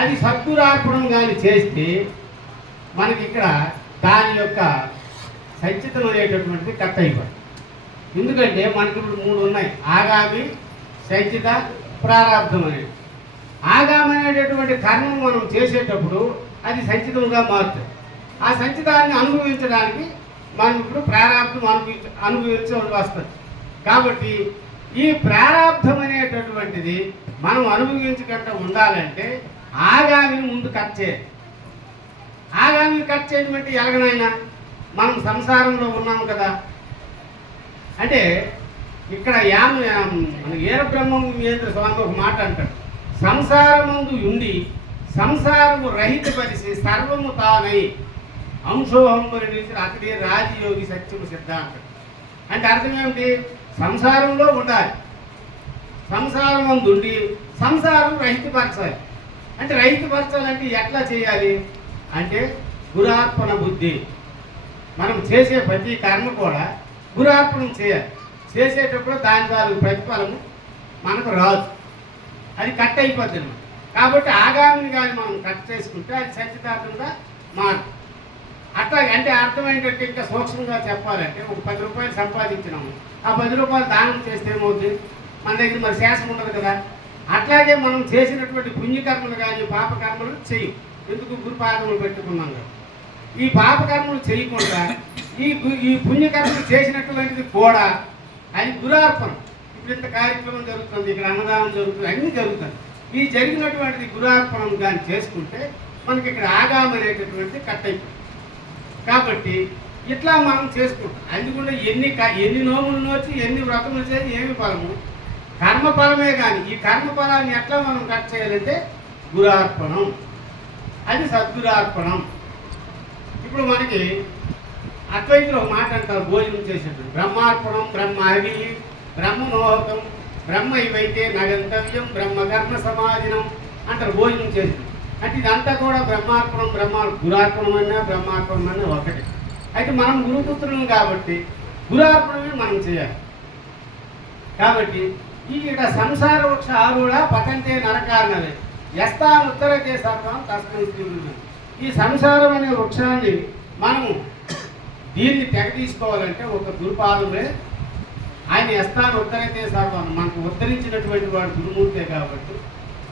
అది సద్గురార్పణం కానీ చేస్తే మనకి ఇక్కడ దాని యొక్క సంచితం అనేటటువంటిది కట్ అయిపోతుంది. ఎందుకంటే మనకి ఇప్పుడు 3 ఉన్నాయి: ఆగామి, సంచిత, ప్రారాబ్ధం అనేది. ఆగామి అనేటటువంటి కర్మను మనం చేసేటప్పుడు అది సంచితంగా మారుతుంది. ఆ సంచితాన్ని అనుభవించడానికి మనం ఇప్పుడు ప్రారాబ్ధం అనుభవించవలసి వస్తుంది. కాబట్టి ఈ ప్రారాబ్ధం అనేటటువంటిది మనం అనుభవించకుండా ఉండాలంటే ఆగామిని ముందు కట్ చేయాలి. ఆగామిని కట్ చేయడం అంటే ఎలాగనైనా మనం సంసారంలో ఉన్నాము కదా. అంటే ఇక్కడ మన వీరబ్రహ్మేంద్ర స్వామి ఒక మాట అంటాడు: సంసారమందు ఉండి సంసారము రహితపరిచి సర్వము తానై అంశోహంబరి నుంచి అతడే రాజయోగి సత్యము సిద్ధాంతం. అంటే అర్థం ఏమిటి? సంసారంలో ఉండాలి, సంసారం అందు ఉండి సంసారం రహితపరచాలి. అంటే రహితపరచాలంటే ఎట్లా చేయాలి అంటే గురార్పణ బుద్ధి. మనం చేసే ప్రతి కర్మ కూడా గురార్పణం చేయాలి. చేసేటప్పుడు దాని ద్వారా ప్రతిఫలము మనకు రాదు, అది కట్ అయిపోద్ది అన్నమాట. కాబట్టి ఆగామిని కానీ మనం కట్ చేసుకుంటే అది సత్యతార్థంగా మారు. అట్లా అంటే అర్థం ఏంటంటే ఇంకా సూక్ష్మంగా చెప్పాలంటే ఒక 10 రూపాయలు సంపాదించినాము, ఆ 10 రూపాయలు దానం చేస్తే ఏమవుతుంది? మన దగ్గర మరి శేషం ఉండదు కదా. అట్లాగే మనం చేసినటువంటి పుణ్యకర్మలు కానీ పాపకర్మలు చెయ్యి. ఎందుకు? గురుపాదములు పెట్టుకున్నాం కదా. ఈ పాపకర్మలు చేయకుండా ఈ పుణ్యకర్మలు చేసినటువంటిది కూడా అది గురార్పణం. ఇప్పుడు ఇంత కార్యక్రమం జరుగుతుంది, ఇక్కడ అన్నదానం జరుగుతుంది, అన్నీ జరుగుతుంది. ఈ జరిగినటువంటిది గురార్పణం కానీ చేసుకుంటే మనకి ఇక్కడ ఆగామి అనేటటువంటి కట్ అయిపోతుంది. కాబట్టి ఇట్లా మనం చేసుకుంటాం. అందుకుండా ఎన్ని నోములు నోచి ఎన్ని వ్రతములు చేసి ఏమి ఫలము? కర్మఫలమే. కానీ ఈ కర్మఫలాన్ని ఎట్లా మనం కట్ చేయాలంటే గురార్పణం, అది సద్గురార్పణం. ఇప్పుడు మనకి అద్వైతులు ఒక మాట అంటారు భోజనం చేసేటప్పుడు: బ్రహ్మార్పణం, బ్రహ్మహవి, బ్రహ్మనోహకం, బ్రహ్మ ఇవైతే నగంతవ్యం, బ్రహ్మకర్మ సమాధినం అంటారు భోజనం చేసేటప్పుడు. అంటే ఇదంతా కూడా బ్రహ్మార్పణం, గురార్పణం అన్నా బ్రహ్మార్పణం అన్నా ఒకటి. అయితే మనం గురుపుత్రులం కాబట్టి గురార్పణమే మనం చేయాలి. కాబట్టి ఇక్కడ సంసార వృక్ష ఆరుడ పతంతే నరకారణమే యస్తాన్ ఉత్తరకే సర్వం తస్మై శ్రీ. ఈ సంసారం అనే వృక్షాన్ని మనము దీన్ని తెగ తీసుకోవాలంటే ఒక గురుపాదమే. ఆయన యస్తాన్ ఉత్తరైతే సర్వం, మనకు ఉత్తరించినటువంటి వాడు గురుమూర్తే కాబట్టి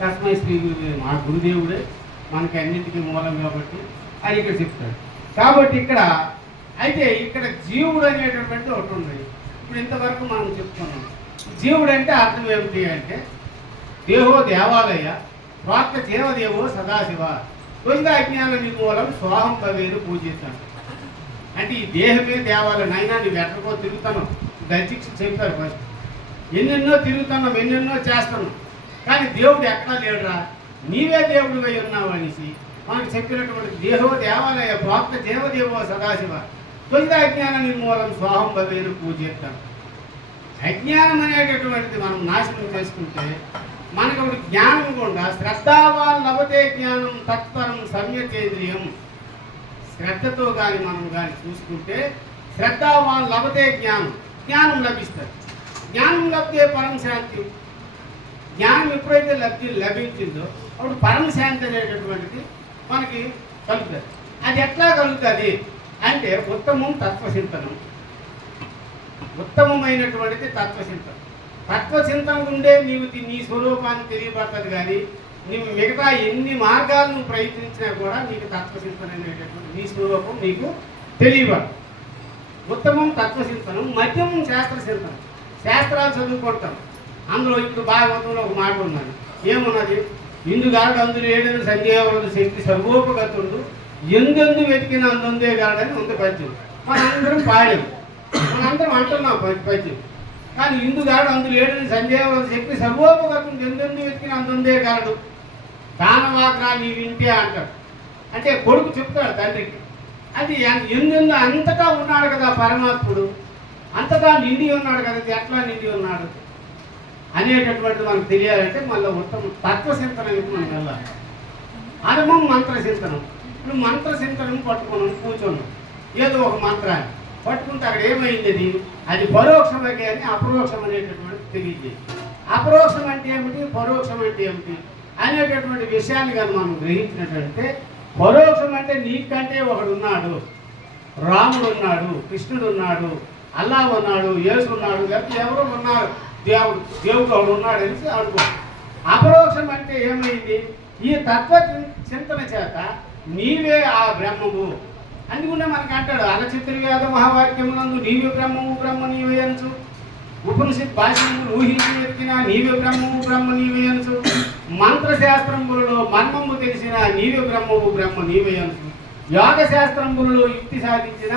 తస్మై శ్రీ గురుదేవుడు, మా గురుదేవుడే మనకి అన్నింటికీ మూలం కాబట్టి అని ఇక్కడ చెప్తాడు. కాబట్టి ఇక్కడ జీవుడు అనేటటువంటి ఒకటి ఉంది. ఇప్పుడు ఇంతవరకు మనం చెప్తున్నాం. జీవుడు అంటే అర్థం ఏమిటి అంటే దేహో దేవాలయ ప్రోక్త జీవదేవో సదాశివ ద్వంద్వ అజ్ఞాన నిర్మూలం స్వాహం భవేరు పూజిస్తాను. అంటే ఈ దేహమే దేవాలయం. అయినా నువ్వు ఎక్కడికో తిరుగుతాను, దర్శిక్ష చెప్పారు ఫస్ట్. ఎన్నెన్నో తిరుగుతున్నాం, ఎన్నెన్నో చేస్తున్నాం, కానీ దేవుడు ఎక్కడా లేడురా, నీవే దేవుడు అయి ఉన్నావు అనేసి మనకు చెప్పినటువంటి దేహో దేవాలయ ప్రోక్త జీవదేవో సదాశివ ద్వంద్వ అజ్ఞాన నిర్మూలం స్వాహం భవేరు పూజిస్తాను. అజ్ఞానం అనేటటువంటిది మనం నాశనం చేసుకుంటే మనకు ఒకటి జ్ఞానం కూడా శ్రద్ధావాన్ లభతే జ్ఞానం తత్పరం సమ్యకేంద్రియం. శ్రద్ధతో కానీ మనం కానీ చూసుకుంటే శ్రద్ధావాన్ లభతే జ్ఞానం లభిస్తుంది. జ్ఞానం లభితే పరం శాంతి. జ్ఞానం ఎప్పుడైతే లభించిందో అప్పుడు పరమ శాంతి అనేటటువంటిది మనకి కలుగుతుంది. అది ఎట్లా కలుగుతుంది అంటే ఉత్తమం తత్వచింతనం. ఉత్తమమైనటువంటిది తత్వచింతనం. తత్వచింతన ఉండే నీవు నీ స్వరూపాన్ని తెలియబడుతుంది. కానీ నీవు మిగతా ఎన్ని మార్గాలను ప్రయత్నించినా కూడా నీకు తత్వచింతన అనేటటువంటి నీ స్వరూపం నీకు తెలియబడదు. ఉత్తమం తత్వచింతనం, మధ్యమం శాస్త్రచింతనం. శాస్త్రాలు చదువుకుంటాం. అందులో ఇప్పుడు భాగవతంలో ఒక మాట ఉన్నది. ఏమున్నది? ఇందుగాడు అందులో ఏడని సందేహవరదు శక్తి సర్వోపగతుండు ఎందెందు వెతికిన అందే గాడని ఉంది పద్యం. మనందరం పాడాము, మనందరం అంటున్నాం పద్యం. కానీ ఇందుగాడు అందులో ఏడని సందేహవరదు శక్తి సర్వోపగతుండు ఎందెందు వెతికిన అందే గాడు దానవాగ్రా నీ వింటే అంటాడు. అంటే కొడుకు చెప్తాడు తండ్రికి, అది ఎందెందు అంతటా ఉన్నాడు కదా పరమాత్ముడు, అంతటా నిండి ఉన్నాడు కదా, ఎట్లా నిండి ఉన్నాడు అనేటటువంటిది మనకు తెలియాలంటే మళ్ళీ ఉత్తమ తత్వచింతనకి మనం వెళ్ళాలి. అదమం మంత్రచింతనం. ఇప్పుడు మంత్రచింతనం పట్టుకున్నాం, కూర్చున్నాం, ఏదో ఒక మంత్రాన్ని పట్టుకుంటే అక్కడ ఏమైంది? అది పరోక్షమే కానీ అపరోక్షం అనేటటువంటిది తెలియజేది. అపరోక్షం అంటే ఏమిటి, పరోక్షం అంటే ఏమిటి అనేటటువంటి విషయాన్ని కానీ మనం గ్రహించినట్లయితే పరోక్షం అంటే నీకంటే ఒకడున్నాడు, రాముడు ఉన్నాడు, కృష్ణుడు ఉన్నాడు, అల్లా ఉన్నాడు, యేసు ఉన్నాడు, లేకపోతే ఎవరు ఉన్నారు, దేవుడు ఒకడు ఉన్నాడు అనేసి అనుకో. అపరోక్షం అంటే ఏమైంది? ఈ తత్వ చింతన చేత నీవే ఆ బ్రహ్మము అందుకునే మనకి అంటాడు అలచిత్రవేద మహావాక్యమునందు నీవే బ్రహ్మము బ్రహ్మ నీవే అనసు, ఉపనిషత్ భాషణములు ఊహించి వెతికినా నీవే బ్రహ్మము బ్రహ్మ నీవే అనసు, మంత్రశాస్త్రములలో మర్మము తెలిసిన నీవే బ్రహ్మము బ్రహ్మ నీవే అనసు, యోగ శాస్త్రములలో యుక్తి సాధించిన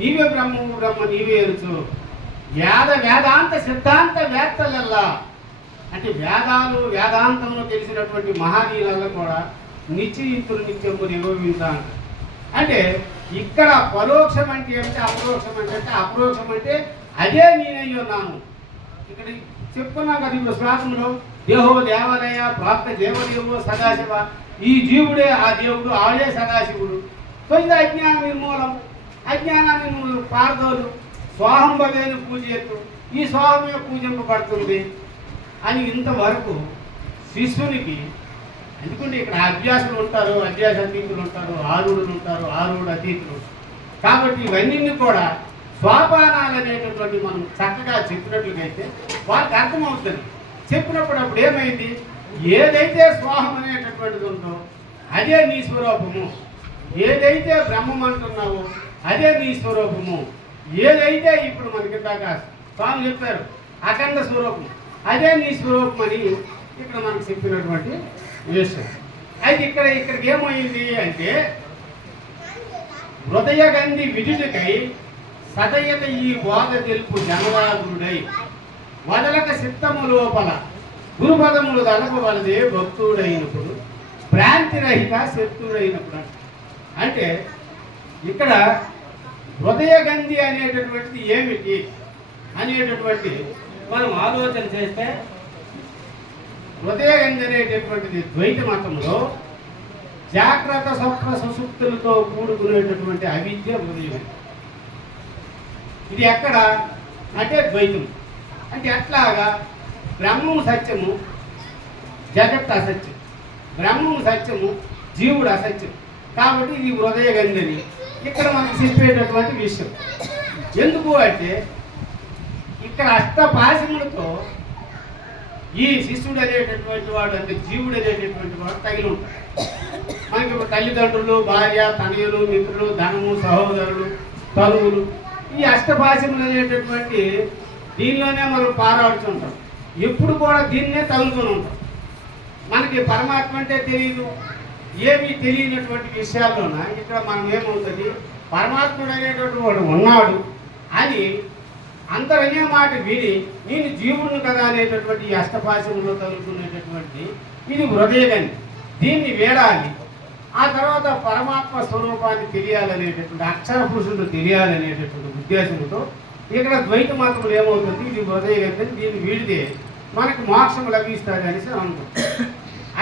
నీవే బ్రహ్మము బ్రహ్మ నీవే అనసు, వేదాంత సిద్ధాంత వేత్తలల్లా అంటే వేదాలు వేదాంతంలో తెలిసినటువంటి మహానీయులలో కూడా నిశ్చయితులు నిత్యము నిరోధించాలి. అంటే ఇక్కడ పరోక్షం అంటే ఏమిటి, అపరోక్షం అంటే అపరోక్షం అంటే అదే నేనై ఉన్నాను. ఇక్కడ చెప్పుకున్నాం కదా ఇప్పుడు శ్వాసంలో దేహో దేవాలయ ప్రాప్త దేవదేవో సదాశివ, ఈ జీవుడే ఆ దేవుడు, ఆడే సదాశివుడు. సో ఇది అజ్ఞాన నిర్మూలం, అజ్ఞానాన్ని నువ్వు పారదోలు, స్వాహం భవేను పూజయత్తు, ఈ స్వాహమే పూజింపబడుతుంది అని ఇంతవరకు శిష్యునికి. ఎందుకంటే ఇక్కడ అభ్యాసులు ఉంటారు, అభ్యాస అతీతులు ఉంటారు, ఆరుడులు ఉంటారు, ఆరుడు అతీతులు. కాబట్టి ఇవన్నీ కూడా స్వాపానాలు అనేటటువంటి మనం చక్కగా చెప్పినట్లుగైతే వాళ్ళకి అర్థమవుతుంది. చెప్పినప్పుడు అప్పుడు ఏమైంది, ఏదైతే స్వాహం అనేటటువంటిది ఉందో అదే నీ స్వరూపము, ఏదైతే బ్రహ్మం అంటున్నావో అదే నీ స్వరూపము, ఏదైతే ఇప్పుడు మనకి దాకా స్వామి చెప్పారు అఖండ స్వరూపం అదే నీ స్వరూపం అని ఇక్కడ మనకు చెప్పినటువంటి విషయం. అయితే ఇక్కడికి ఏమైంది అంటే హృదయ గంధి విడుదకై సదయత ఈ బోధ తెలుపు జనరాగుడై వదలక చిత్తము లోపల గురుపదములు తలపవలదే భక్తుడైనప్పుడు భ్రాంతి రహిత శత్రుడైనప్పుడు. అంటే ఇక్కడ హృదయ గంధి అనేటటువంటిది ఏమిటి అనేటటువంటి మనం ఆలోచన చేస్తే హృదయ గంధి అనేటటువంటిది ద్వైత మతంలో జాగ్రత్త స్వప్న సుసుప్తులతో కూడుకునేటటువంటి అవిద్య హృదయం. ఇది ఎక్కడ అంటే ద్వైతం. అంటే ఎట్లాగా బ్రహ్మము సత్యము, జగత్ అసత్యం, బ్రహ్మము సత్యము, జీవుడు అసత్యం. కాబట్టి ఇది హృదయ గంధి అని ఇక్కడ మనకు చెప్పేటటువంటి విషయం. ఎందుకు అంటే ఇక్కడ అష్టపాశములతో ఈ శిష్యుడు అనేటటువంటి వాడు అంటే జీవుడు అనేటటువంటి వాడు తగిలి ఉంటాడు. మనకి ఇప్పుడు తల్లిదండ్రులు, భార్య, తనయులు, మిత్రులు, ధనము, సహోదరులు, తరువులు, ఈ అష్టపాశములు అనేటటువంటి దీనిలోనే మనం పారాడుతుంటాం. ఎప్పుడు కూడా దీన్నే తగులుకొని ఉంటాం. మనకి పరమాత్మ అంటే తెలియదు, ఏమీ తెలియనటువంటి విషయాల్లోన ఇక్కడ మనం ఏమవుతుంది, పరమాత్ముడు అనేటువంటి వాడు ఉన్నాడు అని అంతరనే మాట విని నేను జీవుడిని కదా అనేటటువంటి ఈ అష్టపాశంలో తగులుకునేటటువంటి ఇది హృదయగని. దీన్ని వేడాలి, ఆ తర్వాత పరమాత్మ స్వరూపాన్ని తెలియాలనేటటువంటి అక్షర పురుషుడు తెలియాలనేటటువంటి ఉద్దేశంతో ఇక్కడ ద్వైత మతములు ఏమవుతుంది, ఇది హృదయగని, దీన్ని వీడితే మనకు మోక్షం లభిస్తుంది అనేసి అనుకుంటాం.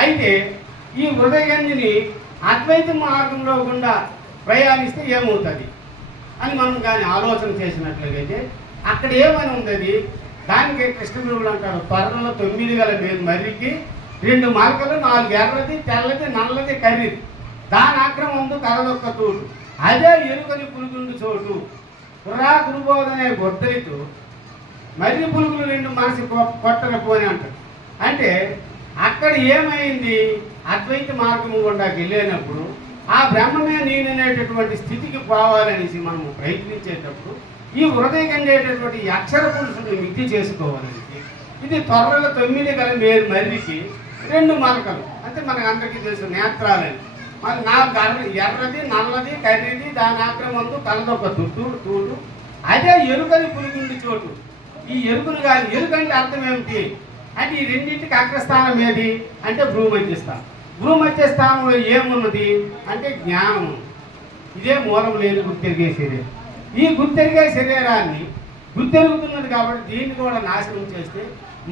అయితే ఈ హృదయగంధిని అద్వైత మార్గంలో గుండా ప్రయాణిస్తే ఏమవుతుంది అని మనం కానీ ఆలోచన చేసినట్లయితే అక్కడ ఏమని ఉంది, దానికి కృష్ణగురువులు అంటారు త్వరలో 9 గల మర్రికి 2 మరకలు 4 ఎర్రది తెల్లది నల్లది కర్రిది దాని ఆక్రమందు కలదొక్క తోడు అదే ఎరుకని పులుగుండు చోటు కుర్రా గురుబోధనే గొద్దలితో మర్రి పులుగులు 2 మనసు కొట్టకపోని అంటారు. అంటే అక్కడ ఏమైంది, అద్వైత మార్గం గుండా వెళ్ళేటప్పుడు ఆ బ్రహ్మమే నేననేటటువంటి స్థితికి పోవాలనేసి మనము ప్రయత్నించేటప్పుడు ఈ హృదయ కండేటటువంటి అక్షర పురుషుని మిద్ది చేసుకోవాలని ఇది త్వరలో 9 గల మర్రికి 2 మలకలు అంటే మనకు అందరికీ తెలుసు నేత్రాలని. మరి 4 ఎర్రది నల్లది కర్రీది దాని ఆక్రమందు కలదొక తూడు అదే ఎరుకని పులుగుండి చోటు. ఈ ఎరుకను కానీ ఎరుకంటే అర్థం ఏమిటి అంటే ఈ రెండింటికి అగ్రస్థానం ఏది అంటే భూమధ్యస్థానం. భూమధ్యస్థానంలో ఏమున్నది అంటే జ్ఞానం. ఇదే మూలం లేని గుర్తెరిగే శరీరం. ఈ గుర్తెరిగే శరీరాన్ని గుర్తెరుగుతున్నది కాబట్టి దీన్ని కూడా నాశనం చేస్తే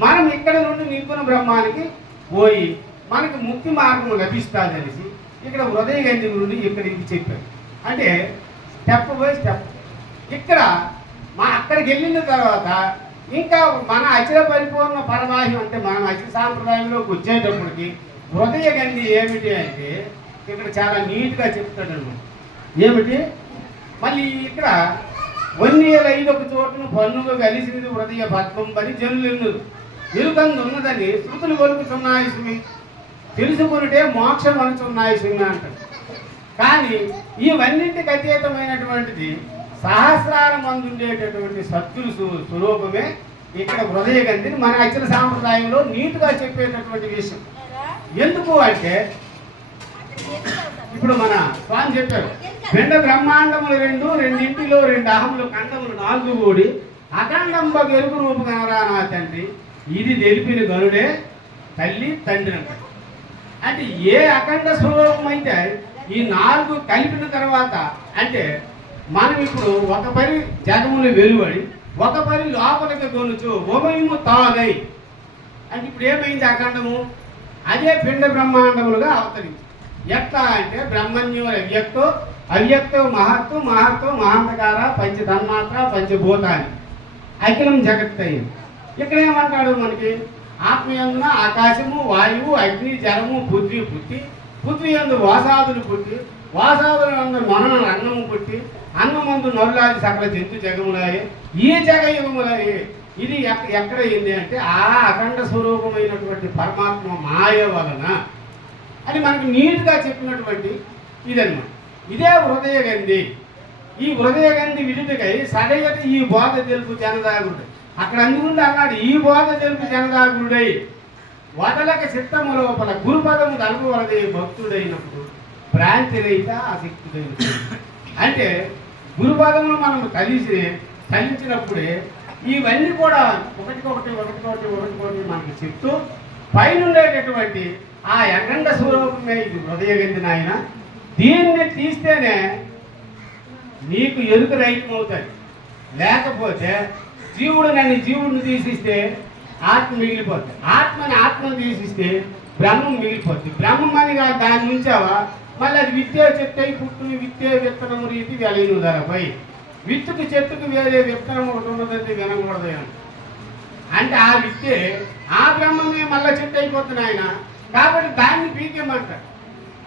మనం ఇక్కడ నుండి నిర్గుణ బ్రహ్మానికి పోయి మనకి ముక్తి మార్గం లభిస్తుంది అనేసి ఇక్కడ హృదయ గంధి నుండి ఇక్కడ ఇది చెప్పారు. అంటే స్టెప్ బై స్టెప్ ఇక్కడ అక్కడికి వెళ్ళిన తర్వాత ఇంకా మన అచిర పరిపూర్ణ పరమాహ్యం అంటే మనం అచిర సాంప్రదాయంలోకి వచ్చేటప్పటికి హృదయ గంధి ఏమిటి అంటే ఇక్కడ చాలా నీట్గా చెప్తాడు అనమాట. ఏమిటి మళ్ళీ ఇక్కడ వన్నేలైదొక చోటును పన్నుగా కలిసినది హృదయ పద్మం పని జనులు ఎరుకందున్నదని శృతులు కొలుకుతున్నాయి సుమి, తెలుసుకునిటే మోక్షం అనుచున్నాయి సుమి అంటారు. కానీ ఇవన్నింటికి అతీతమైనటువంటిది సహస్రాల మందు ఉండేటటువంటి సత్తులు స్వరూపమే ఇక్కడ హృదయ గంధిని మన అచ్చల సాంప్రదాయంలో నీట్గా చెప్పేటటువంటి విషయం. ఎందుకు అంటే ఇప్పుడు మన స్వామి చెప్పారు, పిండ బ్రహ్మాండములు రెండింటిలో 2 అహములు ఖండములు 4 కూడి అఖండంబ గెలుపు రూపు కనరా నా తండ్రి, ఇది తెలిపిన గనుడే తల్లి తండ్రి అంట. అంటే ఏ అఖండ స్వరూపం అయితే ఈ 4 కలిపిన తర్వాత అంటే మనం ఇప్పుడు ఒక పరి జగములు వెలువడి ఒక పరి లోపలికి కొనుచు ఉభయము తానై అంటే ఇప్పుడు ఏమైంది అఖండము అదే పిండ బ్రహ్మాండములుగా అవతరించి. ఎట్లా అంటే బ్రహ్మణ్యం అవ్యక్తో మహత్తు మహాంతకార పంచతన్మాత్ర పంచభూతాన్ని అఖిలం జగత్తయ్యం. ఇక్కడ ఏమంటాడు మనకి ఆత్మయందున ఆకాశము వాయువు అగ్ని జలము పృథ్వీ పుట్టి, పృథ్వీ యందు వాసాదులు పుట్టి, వాసాదులందు మనన అన్నము పుట్టి, అన్నమందు నరులాది సకల జంతు జగములాయే ఈ జగయుగములాయే. ఇది ఎక్కడ అయింది అంటే ఆ అఖండ స్వరూపమైనటువంటి పరమాత్మ మాయ వలన అని మనకి నీట్గా చెప్పినటువంటి ఇదన్నమాట. ఇదే హృదయ గంధి. ఈ హృదయ గంధి విడుదకై సడయత ఈ బోధ తెలుపు జనదాగుడు. అక్కడ అందుకుంది అన్నాడు, ఈ బోధ తెలుపు జనదాగుడై వదలక చిత్తము లోపల గురుపదము తలుపువలదే భక్తుడైనప్పుడు భ్రాంతి రహిత అశక్తుడైనప్పుడు. అంటే గురుపదమును మనం కలిసినప్పుడే ఇవన్నీ కూడా ఒకటికొకటి మనకి చెప్తూ పైనుండేటటువంటి ఆ అఖండ స్వరూపమే ఇది హృదయ గంధి నాయన. దీన్ని తీస్తేనే నీకు ఎరుక రహితం అవుతుంది. లేకపోతే జీవుడిని తీసిస్తే ఆత్మ మిగిలిపోతుంది, ఆత్మను తీసిస్తే బ్రహ్మం మిగిలిపోతుంది. బ్రహ్మం అని దాని నుంచావా మళ్ళీ అది విత్తే చెట్టు పుట్టుని విత్తే విత్తనము రీతి వెలైన ధరపై విత్తుకు చెట్టుకు వేరే విత్తనం ఒకటి ఉన్నదంటే వినకూడదు. అంటే ఆ విత్తే ఆ బ్రహ్మమే మళ్ళీ చెట్టు అయిపోతుంది ఆయన. కాబట్టి దాన్ని పీకేమంటారు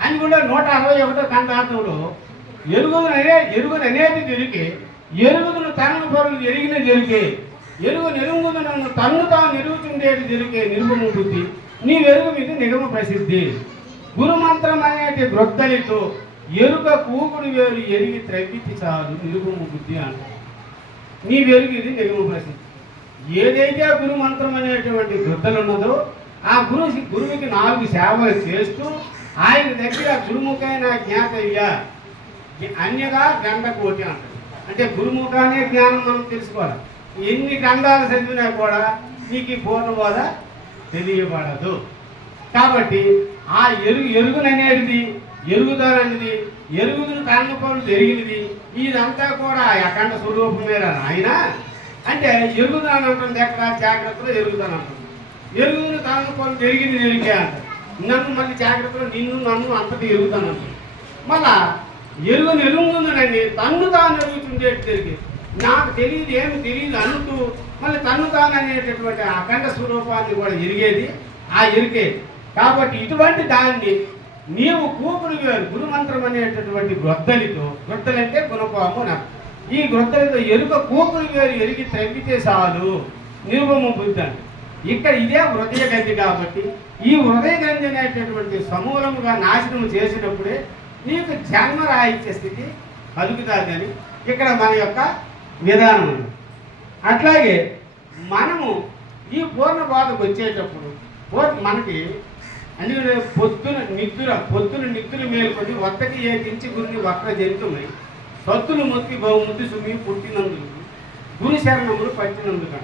అని కూడా 161వ ఖండార్థంలో ఎరుగుననేది దొరికి ఎరుగుదును తనను పరులు ఎరిగిన దొరికే ఎరుగు నెరుగుదు నన్ను తన్ను తాను ఎరుగుతుండేది దొరికే నిరుగము బుద్ధి నీ వెరుగు మీద నిగమ ప్రసిద్ధి. గురుమంత్రం అనేటి గ్రొద్దలితో ఎరుక కూకుడు వేరు ఎరిగి త్రవ్వితి చాలు నిరుగము బుద్ధి అంట. నీ వెరుగు ఇది నిగమ ప్రసిద్ధి. ఏదైతే గురుమంత్రం అనేటువంటి గ్రొద్దలు ఉన్నదో ఆ గురువుకి 4 సేవలు చేస్తూ ఆయన దగ్గర గురుముఖైన జ్ఞాతయ్య అన్యగా గంధకోటి అంటారు. అంటే గురుముఖానే జ్ఞానం మనం తెలుసుకోవాలి. ఎన్ని గ్రంథాలు చదివినా కూడా నీకు ఈ పూర్ణబోధ తెలియబడదు. కాబట్టి ఆ ఎరుగుననేది ఎరుగుదలనేది ఎరుగుదును తన పనులు జరిగినది ఇదంతా కూడా అఖండ స్వరూపమేరా ఆయన. అంటే ఎరుగుదలని అంటుంది ఎక్కడ జాగ్రత్తలో ఎరుగుదలని అంటుంది. ఎరుగుదును తన పనులు జరిగింది జరిగే అంటారు. నన్ను మళ్ళీ జాగ్రత్తలో నన్ను అంతటి ఎరుగుతాను అంటుంది. మళ్ళా ఎరుగుందని తన్ను తాను ఎరుగుతుండేది జరిగేది. నాకు తెలియదు ఏమి తెలియదు అంటూ మళ్ళీ తన్ను తాను అనేటటువంటి అఖండ స్వరూపాన్ని కూడా ఎరిగేది ఆ ఎరిగేది. కాబట్టి ఇటువంటి దాన్ని నీవు కూపుడు వేరు గురుమంత్రం అనేటటువంటి గ్రొద్దలంటే గుణపాము నాకు ఈ గ్రొద్దలతో ఎరుక కూపుడు వేరు ఎరిగి త్రవ్వితే చాలు నిర్వము బుద్ధి. ఇక్కడ ఇదే హృదయ గంధి. కాబట్టి ఈ హృదయ గంధి అనేటటువంటి సమూలముగా నాశనం చేసినప్పుడే నీకు జన్మ రాయించే స్థితి కలుగుతుందని ఇక్కడ మన యొక్క విధానం ఉంది. అట్లాగే మనము ఈ పూర్ణ బాధకు వచ్చేటప్పుడు మనకి అందుకనే పొద్దున నిద్ర మేలుకొని వత్తకి ఏకించి గురిని వక్ర జంతుమై సత్తులు మొత్తి బహుముద్ది సుమి పుట్టినందుకు గురు శరణములు పట్టినందుకు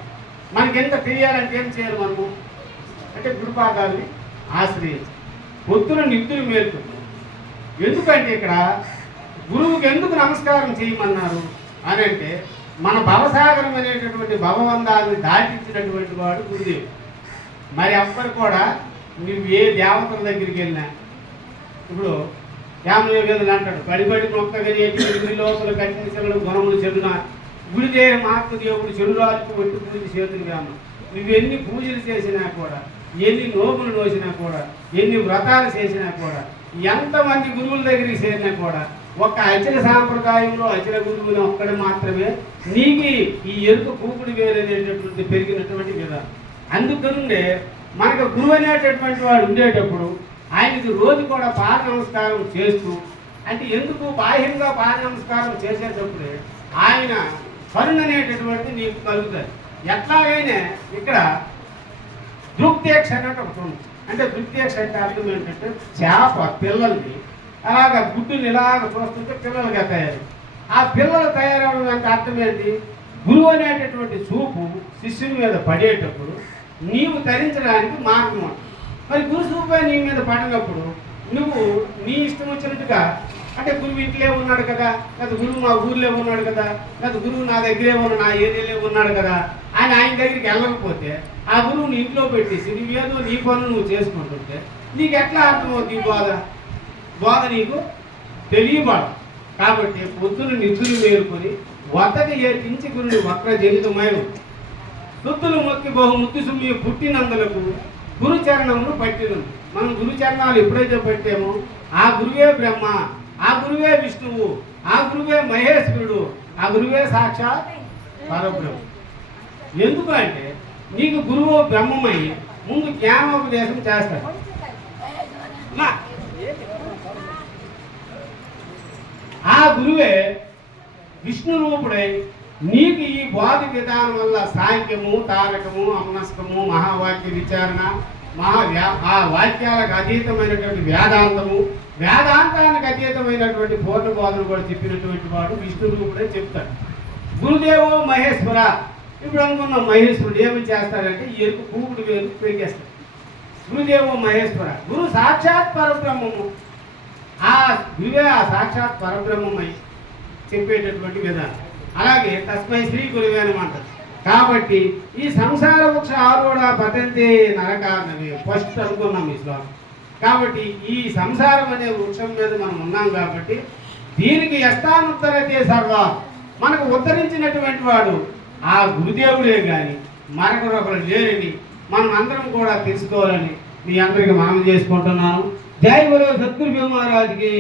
మనకెంత తెలియాలంటే ఏం చేయాలి మనము అంటే గురుపాదాలని ఆశ్రయించి పొద్దున నిద్ర మేలుకొని. ఎందుకంటే ఇక్కడ గురువుకి ఎందుకు నమస్కారం చేయమన్నారు అని అంటే మన భవసాగరం అనేటటువంటి భవబంధాలను దాటించినటువంటి వాడు గురుదేవుడు. మరి అప్పటి కూడా నువ్వు ఏ దేవతల దగ్గరికి వెళ్ళినా ఇప్పుడు యామయోగేంద్రులు అంటాడు పడిపడి మొక్కగని ఎట్టి లోపల కఠిన గుణములు చెడున గుడిదే మహాత్మదేవుడు చెడురాలకు ఒట్టి పూజ చేతులు గ్రామం. నువ్వెన్ని పూజలు చేసినా కూడా ఎన్ని నోములు నోసినా కూడా ఎన్ని వ్రతాలు చేసినా కూడా, ఎంతమంది గురువుల దగ్గరికి చేరినా కూడా, ఒక అచల సాంప్రదాయంలో అచల గురువుని ఒక్కడు మాత్రమే నీకు ఈ ఎరుక కూకుడు వేరేటటువంటి పెరిగినటువంటి విధానం. అందుకనే మనకు గురువు అనేటటువంటి వాడు ఉండేటప్పుడు ఆయనకి రోజు కూడా పాద నమస్కారం చేస్తూ, అంటే ఎందుకు బాహ్యంగా పాద నమస్కారం చేసేటప్పుడే ఆయన కరుణ అనేటటువంటిది నీకు కలుగుతుంది. ఎట్లాగైనా ఇక్కడ దృక్తేక్ష అన్నట్టు ఒకటి ఉంది. అంటే దృక్తేక్ష అంటే అర్థం ఏంటంటే చేప పిల్లల్ని అలాగ గుడ్డుని ఇలాగ చూస్తుంటే పిల్లలుగా తయారు. ఆ పిల్లలు తయారవడం అంటే అర్థం ఏంటి? గురువు అనేటటువంటి చూపు శిష్యుని మీద పడేటప్పుడు నీవు ధరించడానికి మార్గం ఉంటుంది. మరి గురు చూపే నీ మీద పడినప్పుడు నువ్వు నీ ఇష్టం వచ్చినట్టుగా, అంటే గురువు ఇంట్లో ఉన్నాడు కదా, లేదా గురువు మా ఊర్లో ఉన్నాడు కదా, లేదా గురువు నా దగ్గరే ఉన్నాడు, నా ఏరియాలో ఉన్నాడు కదా అని ఆయన దగ్గరికి వెళ్ళకపోతే ఆ గురువుని ఇంట్లో పెట్టేసి నువ్వేదో నీ పనులు నువ్వు చేసుకుంటుంటే నీకు ఎట్లా అర్థమవుతుంది? బోధ నీకు తెలియబడ. కాబట్టి పొద్దున నిధులు మేలుకొని వతకి ఏటించి గురుని వక్ర జనితమై సుత్తులు మొక్కి బహుముత్తు సుమ్మి పుట్టినందులకు గురు చరణమును పట్టినం. మనం గురు చరణాలు ఎప్పుడైతే పట్టామో ఆ గురువే బ్రహ్మ, ఆ గురువే విష్ణువు, ఆ గురువే మహేశ్వరుడు, ఆ గురువే సాక్షాత్ పరబ్రహ్మ. ఎందుకు అంటే నీకు గురువు బ్రహ్మమై ముందు జ్ఞానోపదేశం చేస్తాడు. ఆ గురువే విష్ణు రూపుడై నీకు ఈ బోధ విధానం వల్ల సాంఖ్యము, తారకము, అమనస్కము, మహావాక్య విచారణ, ఆ వాక్యాలకు అతీతమైనటువంటి వేదాంతము, వేదాంతానికి అతీతమైనటువంటి పూర్ణ బోధన కూడా చెప్పినటువంటి వాడు విష్ణు రూపుడే చెప్తాడు. గురుదేవో మహేశ్వర. ఇప్పుడు అనుకున్న మహేశ్వరుడు ఏమి చేస్తాడంటే ఎరుకు కూకుడు వేరు పెరిగేస్తాడు. గురుదేవో మహేశ్వర. గురు సాక్షాత్ పరబ్రహ్మము. ఆ గురువే ఆ సాక్షాత్ పరబ్రహ్మమై చెప్పేటటువంటి విధానం. అలాగే తస్మై శ్రీ గురువే అనమాట. కాబట్టి ఈ సంసార వృక్ష ఆరూఢ పతంతే నరకాన్నవి ఫస్ట్ అనుకున్నాం ఈ శ్లోకం. కాబట్టి ఈ సంసారం అనే వృక్షం మీద మనం ఉన్నాం కాబట్టి దీనికి యస్తానుత్తరతే సర్వ, మనకు ఉత్తరించినటువంటి వాడు ఆ గురుదేవుడే కానీ మరొకరు లేరని మనం అందరం కూడా తెలుసుకోవాలని మీ అందరికీ మనం చేసుకుంటున్నాను. జై గురు సద్గురు మహారాజ్కి.